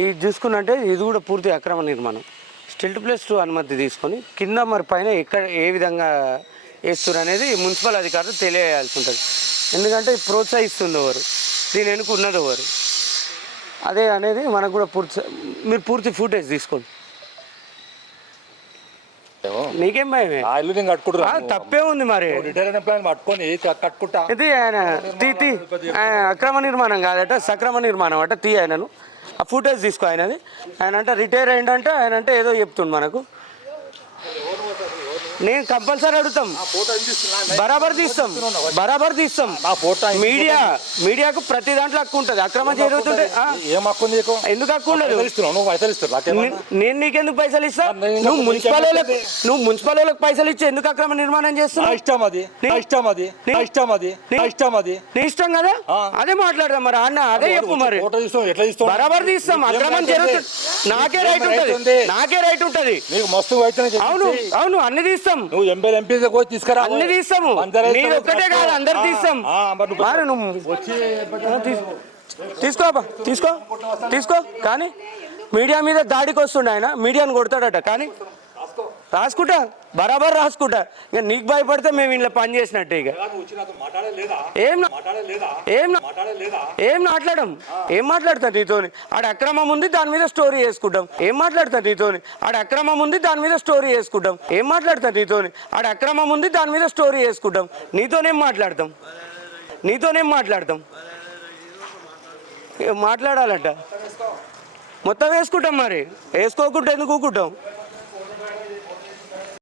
ఇది చూసుకున్నట్టే ఇది కూడా పూర్తి అక్రమ నిర్మాణం. స్టిల్ట్ ప్లస్ టూ అనుమతి తీసుకొని కింద మరి పైన ఎక్కడ ఏ విధంగా వేస్తున్నారు అనేది మున్సిపల్ అధికారులు తెలియజేయాల్సి ఉంటుంది. ఎందుకంటే ప్రోత్సహిస్తుంది ఎవరు దీని వెనుక ఉన్నది ఎవరు. అదే అనేది మనకు కూడా పూర్తి మీరు పూర్తి ఫుటేజ్ తీసుకోండి. నీకేం భయమే నా ఇల్లు నేను ఆ, కట్టుకుంటున్నాను తప్పే ఉంది మరి. రిటైర్ ఎంప్లాయ్ పట్టుకొని క- కట్టుకుంటా? ఇది ఆయన తీ తీ. ఆయన అక్రమ నిర్మాణం కాదట సక్రమ నిర్మాణం అట తీ ఆయనను. ఆ ఫుటేజ్ తీసుకో ఆయనది. ఆయన అంటే రిటైర్ అయిందంటే ఆయన అంటే ఏదో చెప్తుండు మనకు. నేను కంపల్సరీ అడుగుతాం. బరాబర్ తీస్తాం. బరాబర్ తీస్తాం. మీడియా మీడియాకు ప్రతి దాంట్లో హక్కు ఉంటుంది. అక్రమం జరుగుతుంటే ఏం హక్కు ఎందుకు హక్కు ఉండదు? నేను నీకెందుకు పైసలు ఇస్తా? నువ్వు మున్సిపల్ నువ్వు మున్సిపల్ వాళ్ళకి పైసలు ఇచ్చి ఎందుకు అక్రమ నిర్మాణం చేస్తున్నావు? ఇష్టం అది ఇష్టం అది ఇష్టం అది ఇష్టం అది. నీ ఇష్టం కదా. అదే మాట్లాడదాం మరి అన్న అదే చెప్పు మరి. బరాబర్ తీస్తాం అక్రమం జరుగుతుంది? నాకే రైట్ ఉంటుంది? నాకే రైట్ ఉంటుంది. అవును అవును అన్ని తీస్తాం. నువ్వు ఎంపీ ఎంపీ పోయి తీసుకురా అన్ని తీస్తాము. నీది ఒక్కటే కాదు అందరు తీస్తాం. మరి నువ్వు తీసుకో అబ్బా, తీసుకో. తీసుకో కానీ మీడియా మీద దాడికి వస్తుండే ఆయన. మీడియాని కొడతాడట కానీ రాసుకుంటా బరాబర్ రాసుకుంటా. ఇక నీకు భయపడితే మేము ఇంట్లో పని చేసినట్టే ఇక. ఏం ఏం ఏం మాట్లాడం ఏం మాట్లాడతా నీతోని? ఆడ అక్రమం ఉంది దాని మీద స్టోరీ వేసుకుంటాం ఏం మాట్లాడతా నీతోని? ఆడ అక్రమం ఉంది దాని మీద స్టోరీ వేసుకుంటాం ఏం మాట్లాడతా నీతోని? ఆడ అక్రమం ఉంది దాని మీద స్టోరీ వేసుకుంటాం నీతోనేం మాట్లాడతాం? నీతోనేం మాట్లాడతాం? మాట్లాడాలట? మొత్తం వేసుకుంటాం మరి. వేసుకోకుండా ఎందుకు ఊకుంటాం?